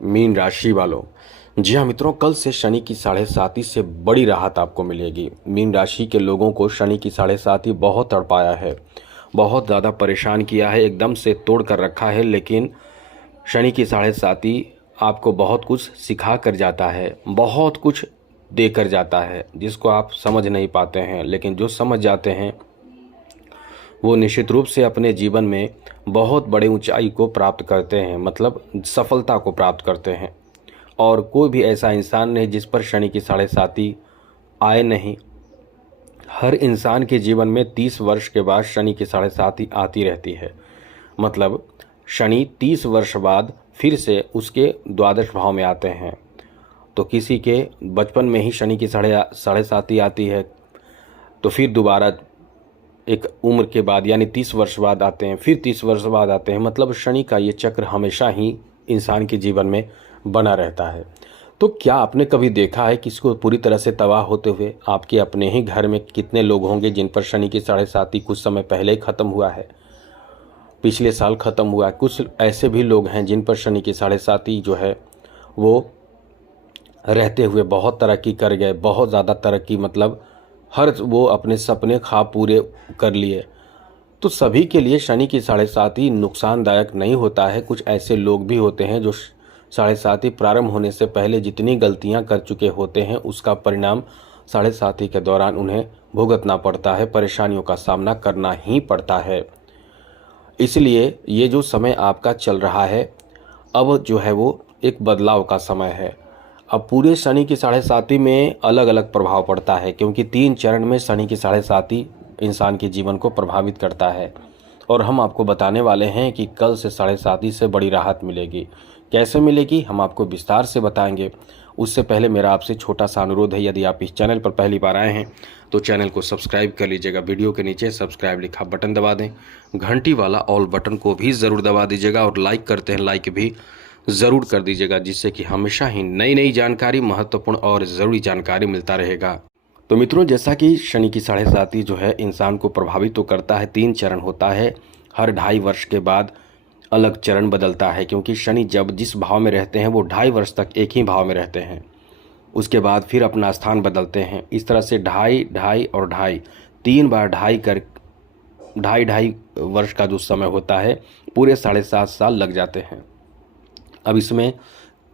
Mean राशि वालों, जी हाँ मित्रों, कल से शनि की साढ़े साती से बड़ी राहत आपको मिलेगी। मीन राशि के लोगों को शनि की साढ़े साती बहुत तड़पाया है, बहुत ज़्यादा परेशान किया है, एकदम से तोड़ कर रखा है। लेकिन शनि की साढ़े साती आपको बहुत कुछ सिखा कर जाता है, बहुत कुछ दे कर जाता है, जिसको आप समझ नहीं पाते हैं। लेकिन जो समझ जाते हैं वो निश्चित रूप से अपने जीवन में बहुत बड़े ऊंचाई को प्राप्त करते हैं, मतलब सफलता को प्राप्त करते हैं। और कोई भी ऐसा इंसान नहीं जिस पर शनि की साढ़े साती आए नहीं। हर इंसान के जीवन में 30 वर्ष के बाद शनि की साढ़े साती आती रहती है। मतलब शनि 30 वर्ष बाद फिर से उसके द्वादश भाव में आते हैं। तो किसी के बचपन में ही शनि की साढ़े साती आती है, तो फिर दोबारा एक उम्र के बाद यानी 30 वर्ष बाद आते हैं, फिर 30 वर्ष बाद आते हैं। मतलब शनि का ये चक्र हमेशा ही इंसान के जीवन में बना रहता है। तो क्या आपने कभी देखा है किसको पूरी तरह से तबाह होते हुए? आपके अपने ही घर में कितने लोग होंगे जिन पर शनि की साढ़े साती कुछ समय पहले ही ख़त्म हुआ है, पिछले साल ख़त्म हुआ है। कुछ ऐसे भी लोग हैं जिन पर शनि की साढ़े साती जो है वो रहते हुए बहुत तरक्की कर गए, बहुत ज़्यादा तरक्की, मतलब हर वो अपने सपने ख्वाब पूरे कर लिए। तो सभी के लिए शनि की साढ़े साती नुकसानदायक नहीं होता है। कुछ ऐसे लोग भी होते हैं जो साढ़े साती प्रारंभ होने से पहले जितनी गलतियां कर चुके होते हैं उसका परिणाम साढ़े साती के दौरान उन्हें भुगतना पड़ता है, परेशानियों का सामना करना ही पड़ता है। इसलिए ये जो समय आपका चल रहा है अब जो है वो एक बदलाव का समय है। अब पूरे शनि की साढ़े साती में अलग अलग प्रभाव पड़ता है, क्योंकि 3 चरण में शनि की साढ़े साती इंसान के जीवन को प्रभावित करता है। और हम आपको बताने वाले हैं कि कल से साढ़े साती से बड़ी राहत मिलेगी। कैसे मिलेगी हम आपको विस्तार से बताएंगे। उससे पहले मेरा आपसे छोटा सा अनुरोध है, यदि आप इस चैनल पर पहली बार आए हैं तो चैनल को सब्सक्राइब कर लीजिएगा। वीडियो के नीचे सब्सक्राइब लिखा बटन दबा दें, घंटी वाला ऑल बटन को भी ज़रूर दबा दीजिएगा, और लाइक करते हैं लाइक भी ज़रूर कर दीजिएगा, जिससे कि हमेशा ही नई नई जानकारी, महत्वपूर्ण और ज़रूरी जानकारी मिलता रहेगा। तो मित्रों, जैसा कि शनि की साढ़े साती जो है इंसान को प्रभावित तो करता है, 3 चरण होता है, हर 2.5 वर्ष के बाद अलग चरण बदलता है। क्योंकि शनि जब जिस भाव में रहते हैं वो 2.5 वर्ष तक एक ही भाव में रहते हैं, उसके बाद फिर अपना स्थान बदलते हैं। इस तरह से 2.5 और 2.5 3 बार 2.5 वर्ष का जो समय होता है, पूरे 7.5 साल लग जाते हैं। अब इसमें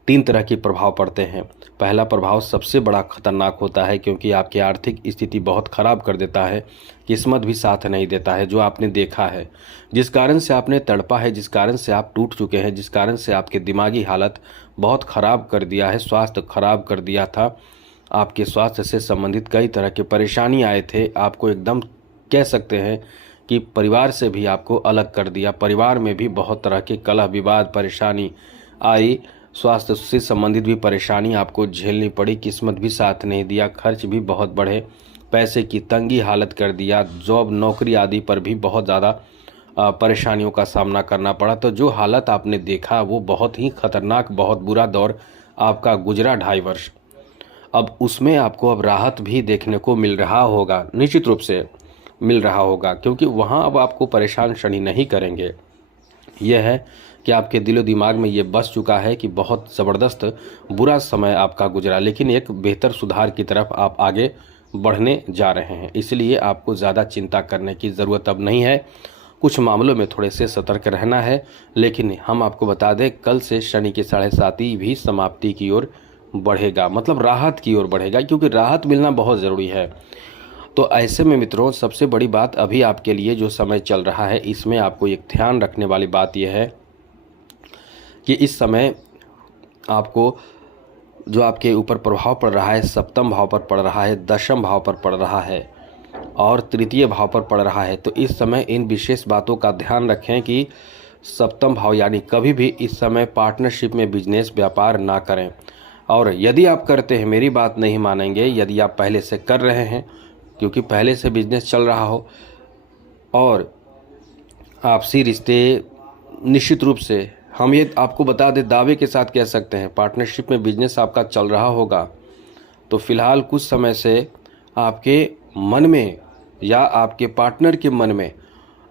3 तरह के प्रभाव पड़ते हैं। पहला प्रभाव सबसे बड़ा खतरनाक होता है, क्योंकि आपकी आर्थिक स्थिति बहुत ख़राब कर देता है, किस्मत भी साथ नहीं देता है। जो आपने देखा है, जिस कारण से आपने तड़पा है, जिस कारण से आप टूट चुके हैं, जिस कारण से आपके दिमागी हालत बहुत ख़राब कर दिया है, स्वास्थ्य खराब कर दिया था, आपके स्वास्थ्य से संबंधित कई तरह के परेशानी आए थे। आपको एकदम कह सकते हैं कि परिवार से भी आपको अलग कर दिया, परिवार में भी बहुत तरह के कलह विवाद परेशानी आई, स्वास्थ्य से संबंधित भी परेशानी आपको झेलनी पड़ी, किस्मत भी साथ नहीं दिया, खर्च भी बहुत बढ़े, पैसे की तंगी हालत कर दिया, जॉब नौकरी आदि पर भी बहुत ज़्यादा परेशानियों का सामना करना पड़ा। तो जो हालत आपने देखा वो बहुत ही खतरनाक, बहुत बुरा दौर आपका गुजरा 2.5 वर्ष। अब उसमें आपको अब राहत भी देखने को मिल रहा होगा, निश्चित रूप से मिल रहा होगा, क्योंकि वहाँ अब आपको परेशान शनि नहीं करेंगे। यह है कि आपके दिलो दिमाग में ये बस चुका है कि बहुत ज़बरदस्त बुरा समय आपका गुजरा, लेकिन एक बेहतर सुधार की तरफ आप आगे बढ़ने जा रहे हैं। इसलिए आपको ज़्यादा चिंता करने की ज़रूरत अब नहीं है। कुछ मामलों में थोड़े से सतर्क रहना है, लेकिन हम आपको बता दें कल से शनि की साढ़े साती भी समाप्ति की ओर बढ़ेगा, मतलब राहत की ओर बढ़ेगा, क्योंकि राहत मिलना बहुत ज़रूरी है। तो ऐसे में मित्रों, सबसे बड़ी बात अभी आपके लिए जो समय चल रहा है, इसमें आपको एक ध्यान रखने वाली बात यह है कि इस समय आपको जो आपके ऊपर प्रभाव पड़ रहा है, सप्तम भाव पर पड़ रहा है, दशम भाव पर पड़ रहा है और तृतीय भाव पर पड़ रहा है। तो इस समय इन विशेष बातों का ध्यान रखें कि सप्तम भाव यानी कभी भी इस समय पार्टनरशिप में बिजनेस व्यापार ना करें। और यदि आप करते हैं, मेरी बात नहीं मानेंगे, यदि आप पहले से कर रहे हैं, क्योंकि पहले से बिजनेस चल रहा हो और आपसी रिश्ते, निश्चित रूप से हम ये आपको बता दें, दावे के साथ कह सकते हैं, पार्टनरशिप में बिजनेस आपका चल रहा होगा तो फिलहाल कुछ समय से आपके मन में या आपके पार्टनर के मन में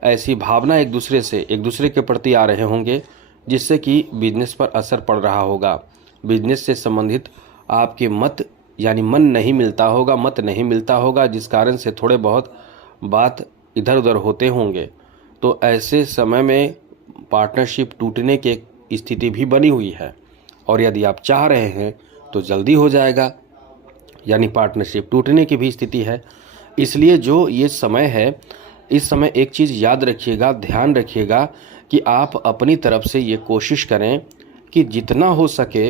ऐसी भावना एक दूसरे के प्रति आ रहे होंगे जिससे कि बिजनेस पर असर पड़ रहा होगा। बिजनेस से संबंधित आपके मत यानी मन नहीं मिलता होगा, मत नहीं मिलता होगा, जिस कारण से थोड़े बहुत बात इधर उधर होते होंगे। तो ऐसे समय में पार्टनरशिप टूटने की स्थिति भी बनी हुई है, और यदि आप चाह रहे हैं तो जल्दी हो जाएगा, यानी पार्टनरशिप टूटने की भी स्थिति है। इसलिए जो ये समय है, इस समय एक चीज़ याद रखिएगा, ध्यान रखिएगा कि आप अपनी तरफ से ये कोशिश करें कि जितना हो सके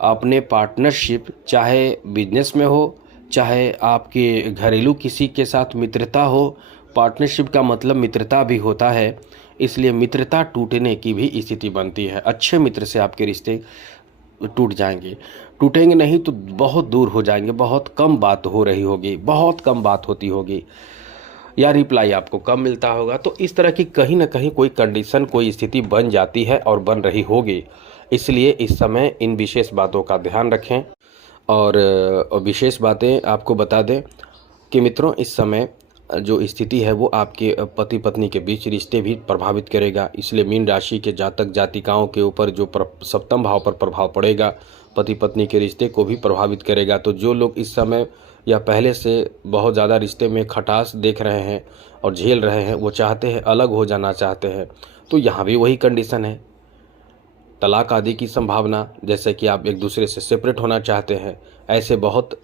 अपने पार्टनरशिप, चाहे बिजनेस में हो, चाहे आपके घरेलू किसी के साथ मित्रता हो, पार्टनरशिप का मतलब मित्रता भी होता है, इसलिए मित्रता टूटने की भी स्थिति बनती है। अच्छे मित्र से आपके रिश्ते टूट जाएंगे, टूटेंगे नहीं तो बहुत दूर हो जाएंगे, बहुत कम बात हो रही होगी, बहुत कम बात होती होगी, या रिप्लाई आपको कम मिलता होगा। तो इस तरह की कहीं ना कहीं कोई कंडीशन, कोई स्थिति बन जाती है और बन रही होगी। इसलिए इस समय इन विशेष बातों का ध्यान रखें। और विशेष बातें आपको बता दें कि मित्रों, इस समय जो स्थिति है वो आपके पति पत्नी के बीच रिश्ते भी प्रभावित करेगा। इसलिए मीन राशि के जातक जातिकाओं के ऊपर जो सप्तम भाव पर प्रभाव पड़ेगा, पति पत्नी के रिश्ते को भी प्रभावित करेगा। तो जो लोग इस समय या पहले से बहुत ज़्यादा रिश्ते में खटास देख रहे हैं और झेल रहे हैं, वो चाहते हैं, अलग हो जाना चाहते हैं, तो यहाँ भी वही कंडीशन है, तलाक आदि की संभावना, जैसे कि आप एक दूसरे से सेपरेट होना चाहते हैं, ऐसे बहुत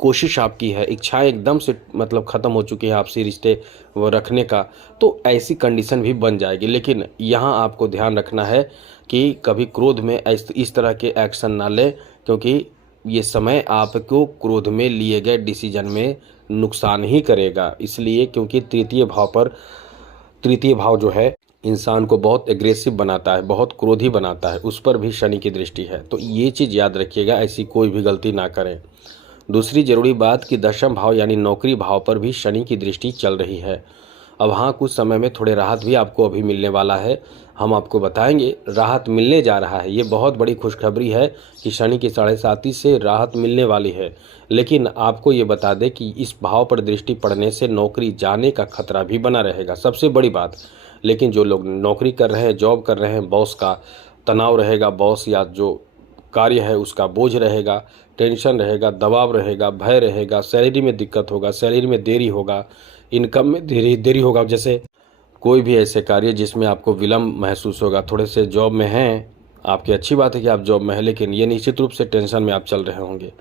कोशिश आपकी है, इच्छाएं एकदम से मतलब ख़त्म हो चुकी है आपसी रिश्ते वो रखने का, तो ऐसी कंडीशन भी बन जाएगी। लेकिन यहाँ आपको ध्यान रखना है कि कभी क्रोध में इस तरह के एक्शन ना लें, क्योंकि ये समय आपको क्रोध में लिए गए डिसीजन में नुकसान ही करेगा। इसलिए क्योंकि तृतीय भाव जो है इंसान को बहुत एग्रेसिव बनाता है, बहुत क्रोधी बनाता है, उस पर भी शनि की दृष्टि है। तो ये चीज़ याद रखिएगा, ऐसी कोई भी गलती ना करें। दूसरी ज़रूरी बात कि दशम भाव यानी नौकरी भाव पर भी शनि की दृष्टि चल रही है। अब हाँ, कुछ समय में थोड़े राहत भी आपको अभी मिलने वाला है, हम आपको बताएंगे, राहत मिलने जा रहा है। ये बहुत बड़ी खुशखबरी है कि शनि की 7.5 से राहत मिलने वाली है। लेकिन आपको ये बता दें कि इस भाव पर दृष्टि पड़ने से नौकरी जाने का खतरा भी बना रहेगा, सबसे बड़ी बात। लेकिन जो लोग नौकरी कर रहे हैं, जॉब कर रहे हैं, बॉस का तनाव रहेगा, बॉस या जो कार्य है उसका बोझ रहेगा, टेंशन रहेगा, दबाव रहेगा, भय रहेगा, सैलरी में दिक्कत होगा, सैलरी में देरी होगा, इनकम में देरी होगा। जैसे कोई भी ऐसे कार्य जिसमें आपको विलम्ब महसूस होगा, थोड़े से जॉब में हैं आपकी, अच्छी बात है कि आप जॉब में हैं, लेकिन ये निश्चित रूप से टेंशन में आप चल रहे होंगे।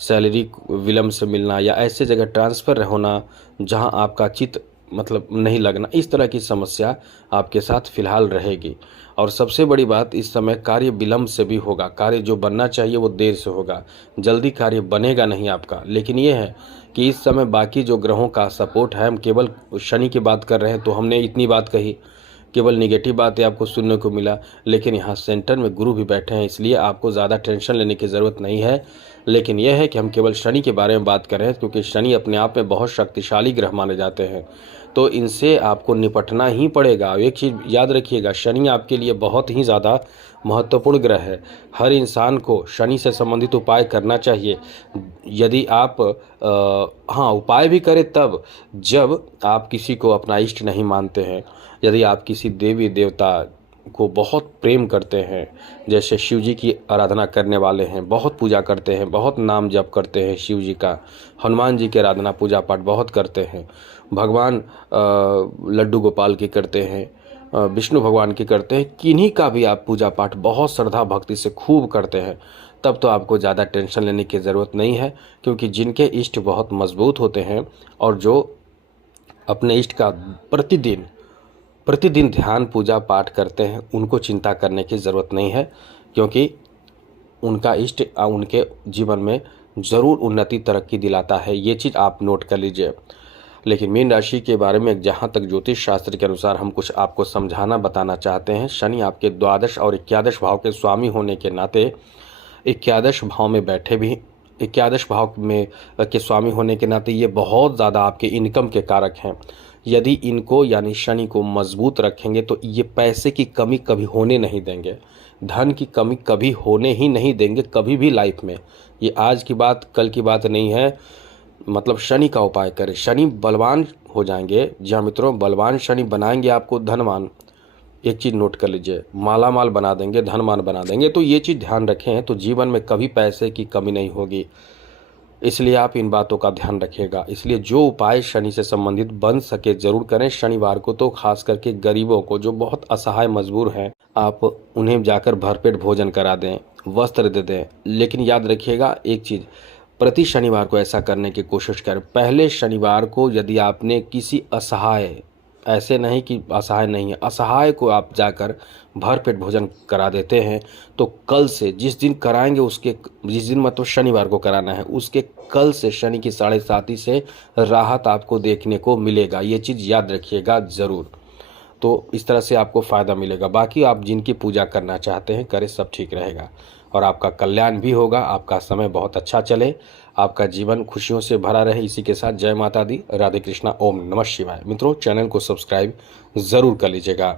सैलरी विलम्ब से मिलना या ऐसे जगह ट्रांसफ़र होना जहां आपका चित्त मतलब नहीं लगना, इस तरह की समस्या आपके साथ फिलहाल रहेगी। और सबसे बड़ी बात, इस समय कार्य विलम्ब से भी होगा, कार्य जो बनना चाहिए वो देर से होगा, जल्दी कार्य बनेगा नहीं आपका। लेकिन ये है कि इस समय बाकी जो ग्रहों का सपोर्ट है, हम केवल शनि की बात कर रहे हैं तो हमने इतनी बात कही, केवल निगेटिव बातें आपको सुनने को मिला। लेकिन यहाँ सेंटर में गुरु भी बैठे हैं, इसलिए आपको ज़्यादा टेंशन लेने की ज़रूरत नहीं है। लेकिन यह है कि हम केवल शनि के बारे में बात कर रहे हैं, क्योंकि शनि अपने आप में बहुत शक्तिशाली ग्रह माने जाते हैं, तो इनसे आपको निपटना ही पड़ेगा। एक चीज़ याद रखिएगा, शनि आपके लिए बहुत ही ज़्यादा महत्वपूर्ण ग्रह है। हर इंसान को शनि से संबंधित उपाय करना चाहिए। यदि आप हाँ, उपाय भी करें तब जब आप किसी को अपना इष्ट नहीं मानते हैं, यदि आप किसी देवी देवता को बहुत प्रेम करते हैं, जैसे शिव जी की आराधना करने वाले हैं, बहुत पूजा करते हैं, बहुत नाम जप करते हैं शिव जी का, हनुमान जी की आराधना पूजा पाठ बहुत करते हैं, भगवान लड्डू गोपाल की करते हैं, विष्णु भगवान की करते हैं, किन्हीं का भी आप पूजा पाठ बहुत श्रद्धा भक्ति से खूब करते हैं, तब तो आपको ज़्यादा टेंशन लेने की ज़रूरत नहीं है। क्योंकि जिनके इष्ट बहुत मजबूत होते हैं और जो अपने इष्ट का प्रतिदिन ध्यान पूजा पाठ करते हैं, उनको चिंता करने की ज़रूरत नहीं है, क्योंकि उनका इष्ट उनके जीवन में ज़रूर उन्नति तरक्की दिलाता है। ये चीज़ आप नोट कर लीजिए। लेकिन मीन राशि के बारे में जहाँ तक ज्योतिष शास्त्र के अनुसार हम कुछ आपको समझाना बताना चाहते हैं। शनि आपके द्वादश और 11 भाव के स्वामी होने के नाते 11 भाव में बैठे भी, 11 भाव में के स्वामी होने के नाते ये बहुत ज़्यादा आपके इनकम के कारक हैं। यदि इनको यानी शनि को मजबूत रखेंगे तो ये पैसे की कमी कभी होने नहीं देंगे, धन की कमी कभी होने ही नहीं देंगे कभी भी लाइफ में। ये आज की बात कल की बात नहीं है। मतलब शनि का उपाय करें, शनि बलवान हो जाएंगे। जी हाँ मित्रों, बलवान शनि बनाएंगे आपको धनवान। एक चीज़ नोट कर लीजिए, माला माल बना देंगे, धनवान बना देंगे। तो ये चीज़ ध्यान रखें तो जीवन में कभी पैसे की कमी नहीं होगी। इसलिए आप इन बातों का ध्यान रखिएगा। इसलिए जो उपाय शनि से संबंधित बन सके ज़रूर करें। शनिवार को तो खास करके गरीबों को, जो बहुत असहाय मजबूर हैं, आप उन्हें जाकर भरपेट भोजन करा दें, वस्त्र दे दें। लेकिन याद रखिएगा एक चीज़, प्रति शनिवार को ऐसा करने की कोशिश करें। पहले शनिवार को यदि आपने किसी असहाय, ऐसे नहीं कि असहाय नहीं है, असहाय को आप जाकर भरपेट भोजन करा देते हैं, तो कल से, जिस दिन कराएंगे उसके, जिस दिन मतलब शनिवार को कराना है, उसके कल से शनि की 7.5 से राहत आपको देखने को मिलेगा। ये चीज़ याद रखिएगा ज़रूर। तो इस तरह से आपको फ़ायदा मिलेगा। बाकी आप जिनकी पूजा करना चाहते हैं करें, सब ठीक रहेगा और आपका कल्याण भी होगा। आपका समय बहुत अच्छा चले, आपका जीवन खुशियों से भरा रहे। इसी के साथ जय माता दी, राधे कृष्णा, ओम नमः शिवाय। मित्रों, चैनल को सब्सक्राइब ज़रूर कर लीजिएगा।